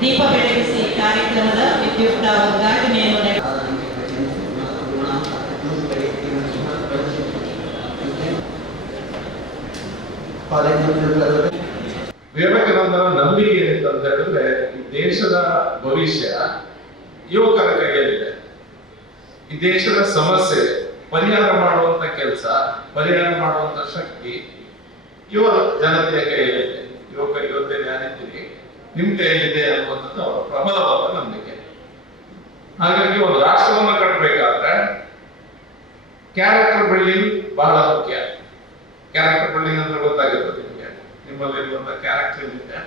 ದೀಪ ಬೆಳಗಿಸಿ ಕಾರ್ಯಕ್ರಮದ ವಿದ್ಯುಕ್ತ ಉದ್ಘಾಟನೆಯನ್ನು ವಿವೇಕಾನಂದರ ನಂಬಿಕೆ ಏನಿತ್ತು ಅಂತ ಹೇಳಿದ್ರೆ ಈ ದೇಶದ ಭವಿಷ್ಯ ಯುವಕರ ಕೈಯಲ್ಲಿದೆ. ಈ ದೇಶದ ಸಮಸ್ಯೆ ಪರಿಹಾರ ಮಾಡುವಂತ ಕೆಲಸ, ಪರಿಹಾರ ಮಾಡುವಂತ ಶಕ್ತಿ ಯುವ ಜನತೆಯ ಕೈಯಲ್ಲಿದೆ. ಯುವಕರು ಯಾರಿದ್ದೀರಿ ನಿಮ್ ಕೈಯಲ್ಲಿದೆ ಅನ್ನುವಂಥದ್ದು ಅವರ ಪ್ರಬಲವಾದ ನಂಬಿಕೆ. ಹಾಗಾಗಿ ಒಂದು ರಾಷ್ಟ್ರವನ್ನು ಕಟ್ಟಬೇಕಾದ್ರೆ ಕ್ಯಾರೆಕ್ಟರ್ ಬಿಲ್ಡಿಂಗ್ ಬಹಳ ಮುಖ್ಯ. ಕ್ಯಾರೆಕ್ಟರ್ ಬಿಲ್ಡಿಂಗ್ ಅಂದ್ರೆ ಗೊತ್ತಾಗಿರ್ತದೆ ನಿಮಗೆ. ನಿಮ್ಮಲ್ಲಿರುವಂತಹ ಕ್ಯಾರೆಕ್ಟರ್ ಇದೆ,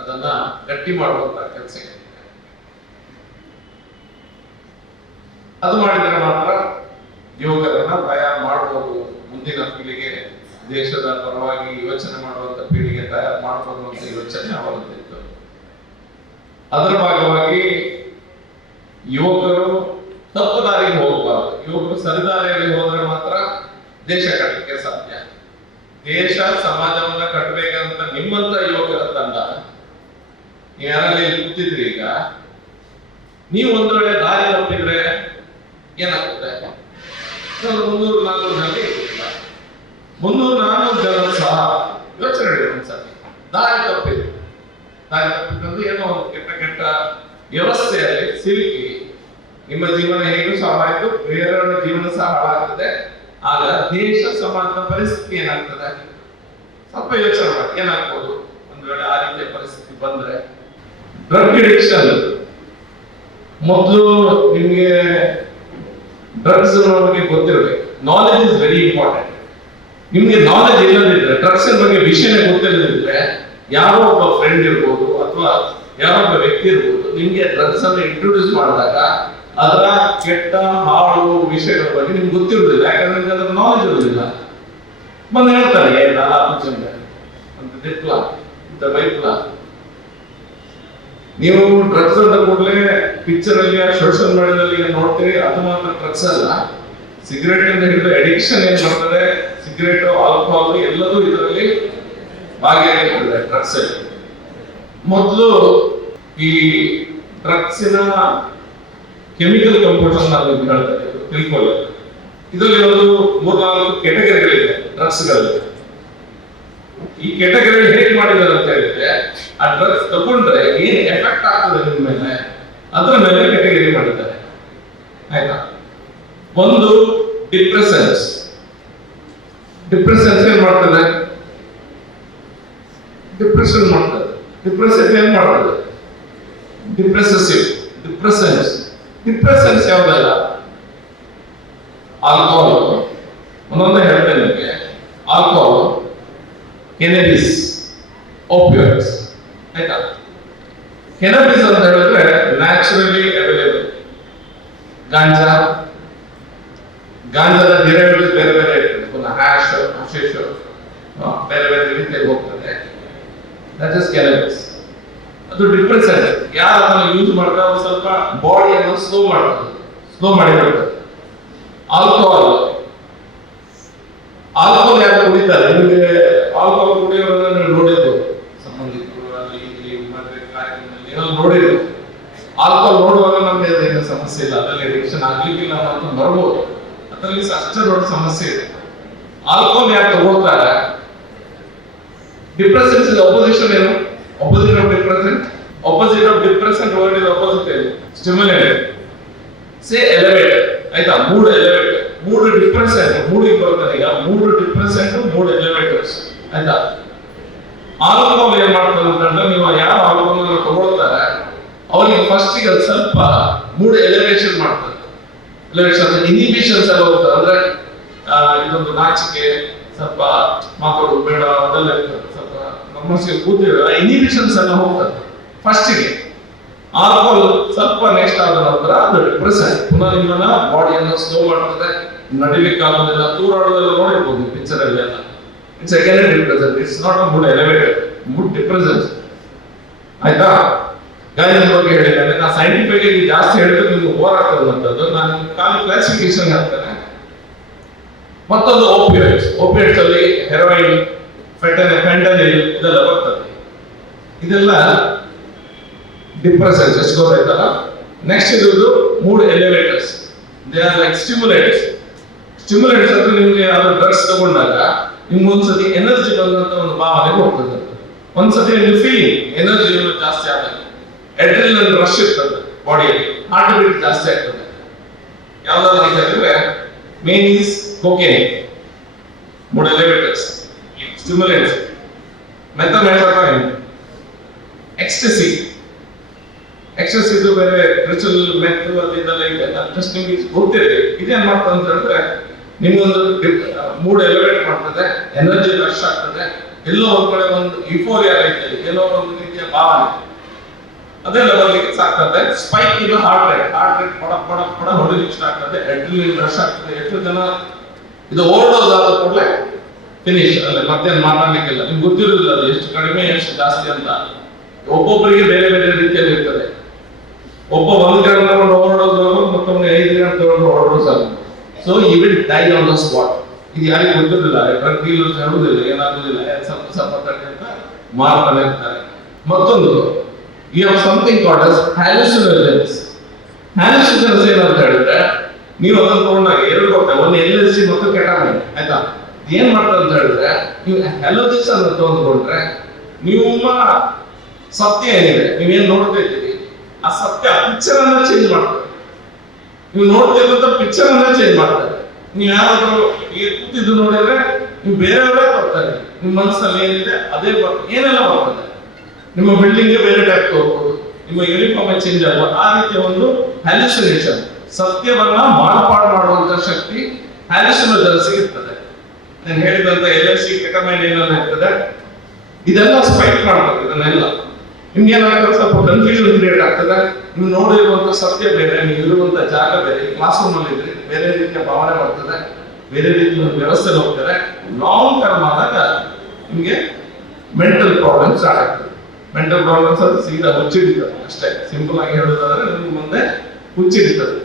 ಅದನ್ನ ಗಟ್ಟಿ ಮಾಡುವಂತ ಕೆಲಸ ಇದೆ. ಅದು ಮಾಡಿದರೆ ಮಾತ್ರ ಯುವಕರನ್ನ ತಯಾರು ಮಾಡಬಹುದು. ಮುಂದಿನ ಪೀಳಿಗೆ, ದೇಶದ ಪರವಾಗಿ ಯೋಚನೆ ಮಾಡುವಂತ ಪೀಳಿಗೆ ತಯಾರು ಮಾಡಬಹುದು ಅಂತ ಯೋಚನೆ ಅವರದ್ದಿತ್ತು. ಅದರ ಭಾಗವಾಗಿ ಯುವಕರು ತಪ್ಪು ದಾರಿಗೆ ಹೋಗಬಾರದು. ಯುವಕರು ಸರಿದಾರಿಯಲ್ಲಿ ಹೋದ್ರೆ ಮಾತ್ರ ದೇಶ ಕಟ್ಟಲಿಕ್ಕೆ ಸಾಧ್ಯ. ದೇಶ ಸಮಾಜವನ್ನ ಕಟ್ಟಬೇಕಂತ ನಿಮ್ಮಂತ ಯುವಕರ ತಂಡ ಯಾರಲ್ಲಿ ಕೂತಿದ್ರಿ, ಈಗ ನೀವು ಒಂದ್ ವೇಳೆ ದಾರಿ ತಪ್ಪಿದ್ರೆ ಏನಾಗುತ್ತೆ? 300-400 ಜನ ಇರ್ತಿಲ್ಲ. 300-400 ಜನ ಸಹ ಯೋಚನೆ ಮಾಡಿ ಒಂದ್ಸತಿ ದಾರಿ ತಪ್ಪಿದ್ರು. ದಾರಿ ತಪ್ಪಿದ್ರು ಏನೋ ಒಂದು ಕೆಟ್ಟ ವ್ಯವಸ್ಥೆಯಲ್ಲಿ ಸಿಲುಕಿ ನಿಮ್ಮ ಜೀವನ ಹೇಗೂ ಸಹ ಆಯ್ತು, ಬೇರೆಯವರ ಜೀವನ ಸಹ ಹಾಳಾಗ್ತದೆ. ಆಗ ದೇಶ ಸಮಾಜದ ಪರಿಸ್ಥಿತಿ ಏನಾಗ್ತದೆ? ಸ್ವಲ್ಪ ಯೋಚನೆ ಮಾಡಿ. ಏನಾಗ್ಬೋದು ಒಂದು ವೇಳೆ ಆ ರೀತಿಯ ಪರಿಸ್ಥಿತಿ ಬಂದ್ರೆ? Drug addiction. ಮೊದಲು ನಿಮ್ಗೆ ಡ್ರಗ್ಸ್ ಬಗ್ಗೆ ಗೊತ್ತಿರಬೇಕು. Knowledge is very important. ನಿಮ್ಗೆ ನಾಲೆಜ್ ಇಲ್ಲದಿದ್ರೆ, ಡ್ರಗ್ಸ್ ಬಗ್ಗೆ ವಿಷಯನೇ ಗೊತ್ತಿಲ್ಲದಿದ್ರೆ, ಯಾರೋ ಒಬ್ಬ ಫ್ರೆಂಡ್ ಇರ್ಬೋದು ಅಥವಾ ಯಾರೋ ಒಬ್ಬ ವ್ಯಕ್ತಿ ಇರ್ಬೋದು, ನಿಮ್ಗೆ ಡ್ರಗ್ಸ್ ಅನ್ನು ಇಂಟ್ರೊಡ್ಯೂಸ್ ಮಾಡಿದಾಗ ಅದರ ಕೆಟ್ಟ ಹಾಳು ವಿಷಯಗಳ ಬಗ್ಗೆ ನಿಮ್ಗೆ ಗೊತ್ತಿರುವುದಿಲ್ಲ. ಯಾಕಂದ್ರೆ ನಿಮ್ಗೆ ಅದರ ನಾಲೆಜ್ ಇರುವುದಿಲ್ಲ. ಬಂದು ಹೇಳ್ತಾರೆ ನೀವು ಡ್ರಗ್ಸ್ ಅಂತ ಕೂಡಲೇ ಪಿಕ್ಚರ್ ಅಲ್ಲಿ, ಸೋಷಿಯಲ್ ಮೀಡಿಯಾದಲ್ಲಿ ನೋಡ್ತೀರಿ. ಅದು ಮಾತ್ರ ಡ್ರಗ್ಸ್ ಅಲ್ಲ, ಸಿಗರೇಟ್ ಅಂತ ಹಿಡಿದು ಅಡಿಕ್ಷನ್ ಏನ್ ಬರ್ತದೆ, ಸಿಗರೇಟ್, ಆಲ್ಕೋಹಾಲ್ ಎಲ್ಲದೂ ಇದರಲ್ಲಿ ಭಾಗಿಯಾಗಿರ್ತದೆ ಡ್ರಗ್ಸ್ ಅಲ್ಲಿ. ಮೊದಲು ಈ ಡ್ರಗ್ಸಿನ ಕೆಮಿಕಲ್ ಕಂಪೌಂಡ್ಸ್ ನಾವು ಹೇಳ್ತಾರೆ, ತಿಳ್ಕೊಳ್ಳಿ. ಇದರಲ್ಲಿ ಒಂದು 3-4 ಕೆಟಗರಿಗಳಿದೆ ಡ್ರಗ್ಸ್ಗಳಲ್ಲಿ. ಈ ಕೆಟಗರಿ ಹೇಗೆ ಮಾಡಿದ್ದಾರೆ ಅಂತ ಹೇಳಿದ್ರೆ, ಆ ಡ್ರಗ್ಸ್ ತಗೊಂಡ್ರೆ ಏನ್ ಎಫೆಕ್ಟ್ ಆಗ್ತದೆ ನಿಮ್ಮ ಮೇಲೆ, ಅದರ ಮೇಲೆ ಕೆಟಗರಿ ಮಾಡಿದ್ದಾರೆ. ಆಯ್ತಾ? ಒಂದು ಡಿಪ್ರೆಸೆನ್ಸ್. ಡಿಪ್ರೆಸೆನ್ಸ್ ಏನ್ ಮಾಡ್ತದೆ? ಡಿಪ್ರೆಷನ್ ಮಾಡ್ತದೆ. ಡಿಪ್ರೆಸೆನ್ಸ್ ಏನ್ ಮಾಡ್ತದೆ? ಡಿಪ್ರೆಸೆಸಿವ್. ಡಿಪ್ರೆಸೆನ್ಸ್ ಯಾವುದಲ್ಲ? ಆಲ್ಕೋಹಾಲ್, ಒಂದೊಂದೇ ಹೇಳ್ತೇನೆ ನಿಮಗೆ. Alcohol, ಕೆನಬಿಸ್, opioids. ಆಯ್ತಾ? ಕೆನಬಿಸ್ ಅಂತ ಹೇಳಿದ್ರೆ ನ್ಯಾಚುರಲಿ ಅವೈಲೇಬಲ್. ಗಾಂಜಾದ ಡಿರೈವೇಟಿವ್ಸ್ ಬೇರೆ ಬೇರೆ ಇರ್ತದೆ. ಪುನಃ ಹ್ಯಾಶ್, ಹಶೀಶ್, ಬೇರೆ ಬೇರೆ ರೀತಿಯಲ್ಲಿ ಹೋಗ್ತದೆ. That is cannabis. ಅದು ಡಿಪ್ರೆಸೆಂಟ್. ಯಾರು ಅದನ್ನು ಯೂಸ್ ಮಾಡ್ತಾರೆ ಅವರು ಸ್ವಲ್ಪ ಬಾಡಿಯನ್ನು ಸ್ಲೋ ಮಾಡಿಬಿಡ್ತಾರೆ. ಆಲ್ಕೋಹಾಲ್ ಯಾರು ಕುಡಿತಾರೆ? ನಿಮಗೆ ಆಲ್ಕೋಹಾಲ್ ಕುಡಿಯೋರನ್ನ ನೀವು ನೋಡಿರ್ಬೋದು, ಸಂಬಂಧಿಕರು ಅಲ್ಲಿ ಇಲ್ಲಿ ಮದುವೆ ಕಾರ್ಯಕ್ರಮದಲ್ಲಿ ಏನೋ ನೋಡಿರ್ಬೋದು. ಆಲ್ಕೋಹಾಲ್ ನೋಡುವಾಗ ನಮ್ಗೆ ಅದೇನು ಸಮಸ್ಯೆ ಇಲ್ಲ, ಅದರಲ್ಲಿ ಅಡಿಕ್ಷನ್ ಆಗ್ಲಿಕ್ಕಿಲ್ಲ ಅಂತ ಬರ್ಬೋದು. ಅದರಲ್ಲಿ ಅಷ್ಟೇ ದೊಡ್ಡ ಸಮಸ್ಯೆ ಇದೆ. ಆಲ್ಕೋಹಾಲ್ ಯಾರು ತಗೊಳ್ತಾರೆ? ಡಿಪ್ರೆಸೆನ್ಸ್ ಇಸ್ ಅಪೋಸಿಷನ್ ಏನು? Opposite of depressant word is opposite. Stimulated. Say elevated. ಆಯ್ತಾ? Mood elevator. Mood depressant. ಮೂಡಿಗೆ ಬರ್ತಾನೆ ಈಗ. Mood depressant, mood elevators. ಆಯ್ತಾ? ಆಲ್ಕೋಹಾಲ್ ಏನ್ ಮಾಡ್ತಾರೆ ಅಂತಂದ್ರೆ, ನೀವು ಯಾರು ಆಲ್ಕೋಹಾಲ್ ತಗೊಳ್ತಾರೆ ಅವರಿಗೆ ಫಸ್ಟ್ ಗೆ ಸ್ವಲ್ಪ ಮೂಡ್ ಎಲಿವೇಶನ್ ಮಾಡ್ತಾರೆ. ಎಲಿವೇಶನ್ ಇನಿಬಿಷನ್ಸ್ ಎಲ್ಲ ಹೋಗ್ತಾರೆ. ಅಂದ್ರೆ ಇದೊಂದು ನಾಚಿಕೆ, ಸ್ವಲ್ಪ ಮಾತಾಡೋದು ಬೇಡ, ಅದೆಲ್ಲ ಇರ್ತದೆ. ಸ್ವಲ್ಪ ನಮ್ಮಸಿಗೆ ಕೂತಿರೋ ಇನಿಬಿಷನ್ಸ್ ಎಲ್ಲ ಹೋಗ್ತದೆ ಫಸ್ಟಿಗೆ. ಆಲ್ಕೋಹಾಲ್ ಸ್ವಲ್ಪ ನೆಕ್ಸ್ಟ್ ಆದ ನಂತರ ಅದು ಡಿಪ್ರೆಸೆಂಟ್. ಪುನಃ ನಿಮ್ಮನ್ನ ಬಾಡಿಯನ್ನು ಸ್ಲೋ ಮಾಡ್ತದೆ, ನಡಿಲಿಕ್ಕೆ ಆಗೋದಿಲ್ಲ, ತೂರಾಡೋದೆಲ್ಲ ನೋಡಿರ್ಬೋದು ಪಿಕ್ಚರ್ ಅಲ್ಲಿ ಎಲ್ಲ. It's again depressant. It's not a mood elevated, mood depressants. ಆಯ್ತಾ? ಗಾಯನ ಬಗ್ಗೆ ಹೇಳಿದ್ದೇನೆ. ನಾನು ಸೈಂಟಿಫಿಕ್ ಆಗಿ ಜಾಸ್ತಿ ಹೇಳಿದ್ರೆ ನಿಮ್ಗೆ ಬೋರ್ ಆಗ್ತದಂತದ್ದು. ನಾನು ಖಾಲಿ ಕ್ಲಾಸಿಫಿಕೇಶನ್ ಹೇಳ್ತೇನೆ. ಮತ್ತೊಂದು ಓಪಿಯೈಡ್ಸ್ ಅಲ್ಲಿ ಹೆರೋಯಿನ್, ಫೆಂಟನಿಲ್ ಇದೆಲ್ಲ ಬರ್ತದೆ. ಇದೆಲ್ಲ ಡಿಪ್ರೆಸೆನ್ಸ್ ಎಷ್ಟು ಗೊತ್ತಾಯ್ತಲ್ಲ. ನೆಕ್ಸ್ಟ್ ಇರೋದು mood elevators. They are like stimulators. Stimulators ಅಂದ್ರೆ ನಿಮ್ಗೆ ಯಾವ್ದು ಡ್ರಗ್ಸ್ ತಗೊಂಡಾಗ ನಿಮ್ಗೆ ಒಂದ್ಸತಿ ಎನರ್ಜಿ ಬಂದಂತ ಒಂದು ಭಾವನೆ ಹೋಗ್ತದೆ. ಒಂದ್ಸತಿ ನಿಮ್ಗೆ ಫೀಲಿಂಗ್ ಎನರ್ಜಿ ಜಾಸ್ತಿ ಆದಾಗ ಅಡ್ರಿನಲಿನ್ ರಶ್ ಇರ್ತದೆ ಬಾಡಿಯಲ್ಲಿ, ಹಾರ್ಟ್ ಬೀಟ್ ಜಾಸ್ತಿ ಆಗ್ತದೆ. ಯಾವ್ದಾದ್ರು ಅಂತ ಹೇಳಿದ್ರೆ main is cocaine, mood elevators, stimulants, methamphetamine, ecstasy. Ecstasy ಇದು ಬೇರೆ ರಿಚುವಲ್ ಮೆತ್ ಅದೆಲ್ಲ ಇದೆ. ಜಸ್ಟ್ ನಿಮ್ಗೆ ಗೊತ್ತಿದೆ. ಇದೇನ್ ಮಾಡ್ತದೆ ಅಂತ ಹೇಳಿದ್ರೆ ನಿಮ್ಗೊಂದು ಮೂಡ್ ಎಲಿವೇಟ್ ಮಾಡ್ತದೆ, ಎನರ್ಜಿ ರಶ್ ಆಗ್ತದೆ, ಎಲ್ಲೋ ಒಂದ್ ಕಡೆ ಒಂದು ಯುಫೋರಿಯಾ ರೀತಿಯಲ್ಲಿ ಎಲ್ಲೋ ಒಂದು ರೀತಿಯ ಭಾವನೆ ಅದೆಲ್ಲ ಬರ್ಲಿಕ್ಕೆ ಸಾಕ್ತದೆ. ಸ್ಪೈಕ್ ಇದು ಹಾರ್ಟ್ ರೇಟ್ ಪಡ ಪಡ ಪಡ ಹೊಡಿಲಿಕ್ಕೆ ಸ್ಟಾರ್ಟ್ ಆಗ್ತದೆ, ಅಡ್ರಿನಲಿನ್ ರಶ್ ಆಗ್ತದೆ. ಎಷ್ಟು ಜನ ಇದು ಓವರ್ಡೋಸ್ ಆದ ಕೂಡಲೇ ಫಿನಿಶ್, ಅಲ್ಲೇ ಮತ್ತೇನು ಮಾತಾಡ್ಲಿಕ್ಕಿಲ್ಲ. ನಿಮ್ಗೆ ಗೊತ್ತಿರೋದಿಲ್ಲ ಅದು ಎಷ್ಟು ಕಡಿಮೆ ಎಷ್ಟು ಜಾಸ್ತಿ ಅಂತ. ಒಬ್ಬೊಬ್ಬರಿಗೆ ಬೇರೆ ಬೇರೆ ರೀತಿಯಲ್ಲಿ ಇರ್ತದೆ. ಒಬ್ಬ 1 ಗಂಟೆ ತಗೊಂಡು ಓವರ್ಡೋಸ್ ಆಗೋದು, ಮತ್ತೊಮ್ಮೆ 5 ಗಂಟೆ ತಗೊಂಡು ಓವರ್ಡೋಸ್ ಆಗೋದು. So you will die on the spot. ಇದು ಯಾರಿಗೂ ಗೊತ್ತಿರಲಿಲ್ಲ, ಡ್ರಗ್ ಡೀಲರ್ಸ್ ಹೇಳುವುದಿಲ್ಲ, ಏನಾಗುದಿಲ್ಲ, ಸ್ವಲ್ಪ ಸ್ವಲ್ಪ ತಡೆ ಅಂತ ಮಾಡ್ತಾನೆ ಇರ್ತಾರೆ. ಮತ್ತೊಂದು you have something called as hallucinogens. Hallucinogens ಏನಂತ ಹೇಳಿದ್ರೆ ನೀವು ಅದನ್ನು ತಗೊಂಡಾಗ 2 ಕೊಟ್ಟೆ, ಒಂದು LSD ಮತ್ತು ಕೆಟಾಮಿನ್, ಆಯ್ತಾ? ಏನ್ ಮಾಡ್ತಾರೆ ಅಂತ ಹೇಳಿದ್ರೆ ನೀವು ಹ್ಯಾಲೋಜಿನ್ಸ್ ಅನ್ನು ತಗೊಂಡ್ಕೊಂಡ್ರೆ ನಿಮ್ಮ ಸತ್ಯ ಏನಿದೆ ನೀವೇನ್ ನೋಡ್ತಾ ಇದ್ದೀರಿ ಆ ಸತ್ಯ ಪಿಕ್ಚರ್ ಅನ್ನ ಚೇಂಜ್ ಮಾಡ್ತಾರೆ. ನೀವು ನೋಡ್ತಿರೋದ ಪಿಕ್ಚರ್ ಅನ್ನ ಚೇಂಜ್ ಮಾಡ್ತಾರೆ. ನೀವು ಯಾರಾದ್ರೂ ಈ ಕೂತಿದ್ದು ನೋಡಿದ್ರೆ ನೀವು ಬೇರೆಯವರೇ ಬರ್ತಾರೆ. ನಿಮ್ಮ ಮನಸ್ಸಲ್ಲಿ ಏನಿದೆ ಅದೇ ಏನೆಲ್ಲ ಬರ್ತದೆ. ನಿಮ್ಮ ಬಿಲ್ಡಿಂಗ್ ಬೇರೆ ಟೈಪ್ ತಗೋಬಹುದು, ನಿಮ್ಮ ಯೂನಿಫಾರ್ಮ್ ಚೇಂಜ್ ಆಗುವ ಆ ರೀತಿಯ ಒಂದು ಹ್ಯಾಲುಸಿನೇಷನ್, ಸತ್ಯವನ್ನ ಮಾರ್ಪಾಡು ಮಾಡುವಂತ ಶಕ್ತಿ ಹ್ಯಾಲುಸಿನೋಜೆನ್ಸ್ ಇರ್ತದೆ. ನಾನು ಹೇಳಿದಂತ LSD ಕೆಟಮೈನ್ ಏನೆಲ್ಲ ಇರ್ತದೆ ಇದೆಲ್ಲ ಸ್ಪೈಕ್ ಮಾಡ್ತದೆ. ಇದನ್ನೆಲ್ಲ ನಿಮ್ಗೆ ಏನಾಗ್ತದೆ, ಸ್ವಲ್ಪ ಕನ್ಫ್ಯೂಷನ್ ಕ್ರಿಯೇಟ್ ಆಗ್ತದೆ. ನೀವು ನೋಡಿರುವಂತ ಸತ್ಯ ಬೇರೆ, ನೀವು ಇರುವಂತ ಜಾಗ ಬೇರೆ, ಕ್ಲಾಸ್ ರೂಮ್ ಅಲ್ಲಿ ಇದ್ರಿ ಬೇರೆ ರೀತಿಯ ಭಾವನೆ ಬರ್ತದೆ, ಬೇರೆ ರೀತಿಯ ವ್ಯವಸ್ಥೆ ಹೋಗ್ತಾರೆ. ಲಾಂಗ್ ಟರ್ಮ್ ಆದಾಗ ನಿಮ್ಗೆ ಮೆಂಟಲ್ ಪ್ರಾಬ್ಲಮ್ ಸ್ಟಾರ್ಟ್ ಆಗ್ತದೆ. ಮೆಂಟಲ್ ಪ್ರಾಬ್ಲಮ್ಸ್ ಅದು ಸೀದಾ ಹುಚ್ಚಿಡಿತದೆ ಅಷ್ಟೇ. ಸಿಂಪಲ್ ಆಗಿ ಹೇಳೋದಾದ್ರೆ ನಿಮ್ಗೆ ಮುಂದೆ ಹುಚ್ಚಿಡಿತದೆ.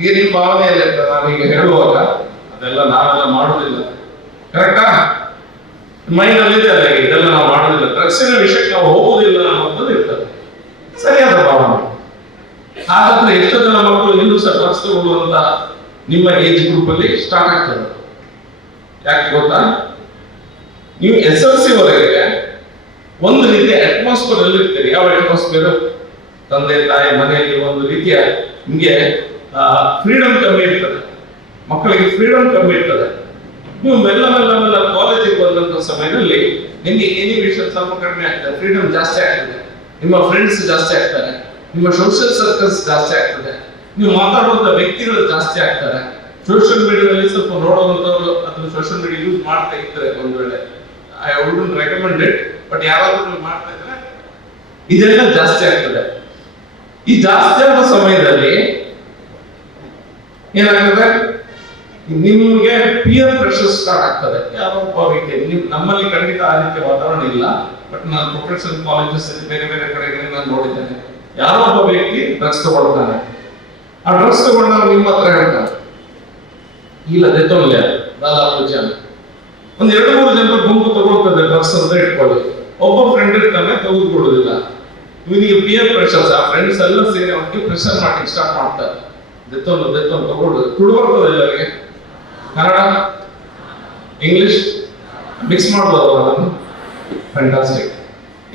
ಈಗ ನಿಮ್ಮ ಭಾವನೆ ಇರ್ತದೆ, ನಾವೀಗ ಹೇಳುವಾಗ ಅದೆಲ್ಲ ನಾವೆಲ್ಲ ಮಾಡೋದಿಲ್ಲ, ಕರೆಕ್ಟಾ? ಮೈಂಡ್ ಅಲ್ಲಿ ಇದೆ ಅಲ್ಲ, ಇದೆಲ್ಲ ನಾವು ಮಾಡೋದಿಲ್ಲ, ಡ್ರಗ್ಸಿನ ವಿಷಯಕ್ಕೆ ನಾವು ಹೋಗುವುದಿಲ್ಲ ಅನ್ನೋದು ಇರ್ತದೆ. ಸರಿಯಾದ ಭಾವನೆ. ಹಾಗಾದ್ರೆ ಎಷ್ಟೋ ಜನ ಮಕ್ಕಳು ಇನ್ನೂ ಸಹ ಡ್ರಗ್ಸ್ ತಗೊಳ್ಳುವಂತ ನಿಮ್ಮ ಏಜ್ ಗ್ರೂಪ್ ಅಲ್ಲಿ ಸ್ಟಾರ್ಟ್ ಆಗ್ತದೆ. ಯಾಕೆ ಗೊತ್ತಾ? ನೀವು SLC ವರೆಗೆ ಒಂದು ರೀತಿಯ ಅಟ್ಮಾಸ್ಫಿಯರ್ ಅಲ್ಲಿ ಇರ್ತೀರಿ. ಯಾವ ಅಟ್ಮಾಸ್ಫಿಯರ್? ತಂದೆ ತಾಯಿ ಮನೆಯಲ್ಲಿ ಒಂದು ರೀತಿಯ ನಿಮ್ಗೆ ಫ್ರೀಡಮ್ ಕಮ್ಮಿ ಇರ್ತದೆ, ಮಕ್ಕಳಿಗೆ ಫ್ರೀಡಮ್ ಕಮ್ಮಿ ಇರ್ತದೆ. ನೀವು ಮೆಲ್ಲ ಮೆಲ್ಲ ಮೆಲ್ಲ ಕಾಲೇಜಿಗೆ ಬಂದಂತ ಸಮಯದಲ್ಲಿ ನಿಮ್ಗೆ ಇನಿಬಿಷನ್ ಸ್ವಲ್ಪ ಕಡಿಮೆ ಆಗ್ತದೆ, ಫ್ರೀಡಮ್ ಜಾಸ್ತಿ ಆಗ್ತದೆ, ನಿಮ್ಮ ಫ್ರೆಂಡ್ಸ್ ಜಾಸ್ತಿ ಆಗ್ತಾರೆ, ನಿಮ್ಮ ಸೋಷಿಯಲ್ ಸರ್ಕಲ್ಸ್ ಜಾಸ್ತಿ ಆಗ್ತದೆ, ನೀವು ಮಾತಾಡುವಂತ ವ್ಯಕ್ತಿಗಳು ಜಾಸ್ತಿ ಆಗ್ತಾರೆ. ಸೋಷಿಯಲ್ ಮೀಡಿಯಾದಲ್ಲಿ ಸ್ವಲ್ಪ ನೋಡುವಂತವ್ರು ಅಥವಾ ಸೋಷಿಯಲ್ ಮೀಡಿಯಾ ಯೂಸ್ ಮಾಡ್ತಾ ಇರ್ತಾರೆ. ಒಂದ್ ವೇಳೆ I wouldn't recommend it, but ಯಾರಾದ್ರೂ ಮಾಡ್ತಾ ಇದ್ರೆ ಇದೆಲ್ಲ ಜಾಸ್ತಿ ಆಗ್ತದೆ. ಈ ಜಾಸ್ತಿ ಆದ ಸಮಯದಲ್ಲಿ ಏನಾಗ್ತದೆ, ನಿಮ್ಗೆ ಪಿಯರ್ ಪ್ರೆಷರ್ ಸ್ಟಾರ್ಟ್ ಆಗ್ತದೆ. ಯಾರೋ ಒಬ್ಬ ವ್ಯಕ್ತಿ, ನಮ್ಮಲ್ಲಿ ಖಂಡಿತ ಆ ರೀತಿಯ ವಾತಾವರಣ ಇಲ್ಲ, ಬಟ್ ನಾನು ಪ್ರೊಫೆಷನಲ್ ಕಾಲೇಜಸ್ ಬೇರೆ ಬೇರೆ ಕಡೆಗಳಲ್ಲಿ ನಾನು ನೋಡಿದ್ದೇನೆ. ಯಾರೋ ಒಬ್ಬ ವ್ಯಕ್ತಿ ಡ್ರಗ್ಸ್ ತಗೊಳ್ತಾನೆ. ಆ ಡ್ರಗ್ಸ್ ತಗೊಂಡಾಗ ನಿಮ್ಮ ಹತ್ರ ಹೇಳ್ತಾನೆ, ಇಲ್ಲ ದೆತ್ತೊಳ್ಳೆ ದಾದಾ ಪೂಜಾ ಒಂದ್ 2-3 ಜನರು ಗುಂಪು ತಗೊಳ್ತದೆ ಡ್ರಗ್ಸ್ ಅಂತ ಇಟ್ಕೊಳ್ಳಿ. ಒಬ್ಬ ಫ್ರೆಂಡ್ ಇರ್ತಾನೆ, ತೆಗೆದುಕೊಳ್ಳುವುದಿಲ್ಲ. ಇವನಿಗೆ ಪಿಯರ್ ಪ್ರೆಷರ್ಸ್, ಆ ಫ್ರೆಂಡ್ಸ್ ಎಲ್ಲ ಸೇರಿ ಅವನಿಗೆ ಪ್ರೆಷರ್ ಮಾಡಿ ಸ್ಟಾರ್ಟ್ ಮಾಡ್ತಾರೆ. ದೆತ್ತೊಂದು ತಗೊಳ್ಳೋದು ತುಡುಬರ್ತದೆ ಎಲ್ಲರಿಗೆ. ಕನ್ನಡ ಇಂಗ್ಲಿಷ್ ಮಿಕ್ಸ್ ಮಾಡ್ಬೋದು ಅದನ್ನು. ಫ್ಯಾಂಟಾಸ್ಟಿಕ್.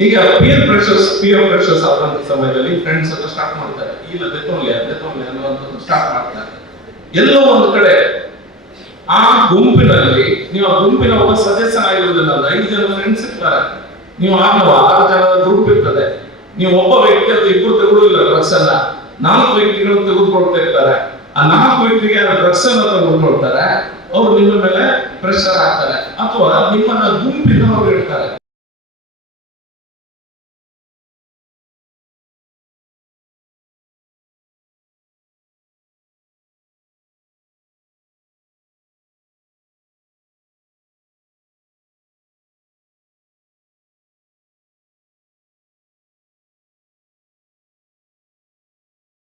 ಈಗ ಪಿಯರ್ ಪ್ರೆಷರ್ಸ್ ಆದಂತ ಸಮಯದಲ್ಲಿ ಫ್ರೆಂಡ್ಸ್ ಎಲ್ಲ ಸ್ಟಾರ್ಟ್ ಮಾಡ್ತಾರೆ, ಇಲ್ಲ ದೆತ್ತೊಳ್ಳೆ ಅನ್ನುವಂಥದ್ದು ಸ್ಟಾರ್ಟ್ ಮಾಡ್ತಾರೆ. ಎಲ್ಲೋ ಒಂದು ಕಡೆ ಆ ಗುಂಪಿನಲ್ಲಿ ನೀವು ಆ ಗುಂಪಿನ ಒಬ್ಬ ಸದಸ್ಯನಾಗಿರುವುದಿಲ್ಲ, 5 ಜನ ಫ್ರೆಂಡ್ಸ್ ಇರ್ತಾರೆ, ನೀವು 6 ಜನರ ಗ್ರೂಪ್ ಇರ್ತದೆ. ನೀವು ಒಬ್ಬ ವ್ಯಕ್ತಿ ಅಥವಾ 2 ತೆಗೆದುಕೊಳ್ಳಿಲ್ಲ ಡ್ರಗ್ಸ್ ಅನ್ನ, 4 ವ್ಯಕ್ತಿಗಳು ತೆಗೆದುಕೊಳ್ತಾ ಇರ್ತಾರೆ. ಆ 4 ವ್ಯಕ್ತಿಗೆ ಡ್ರಗ್ಸ್ ಅನ್ನ ತೆಗೆದುಕೊಳ್ತಾರೆ, ಅವರು ನಿಮ್ಮ ಮೇಲೆ ಪ್ರೆಷರ್ ಹಾಕ್ತಾರೆ ಅಥವಾ ನಿಮ್ಮನ್ನ ಗುಂಪಿನವರು ಇಡ್ತಾರೆ.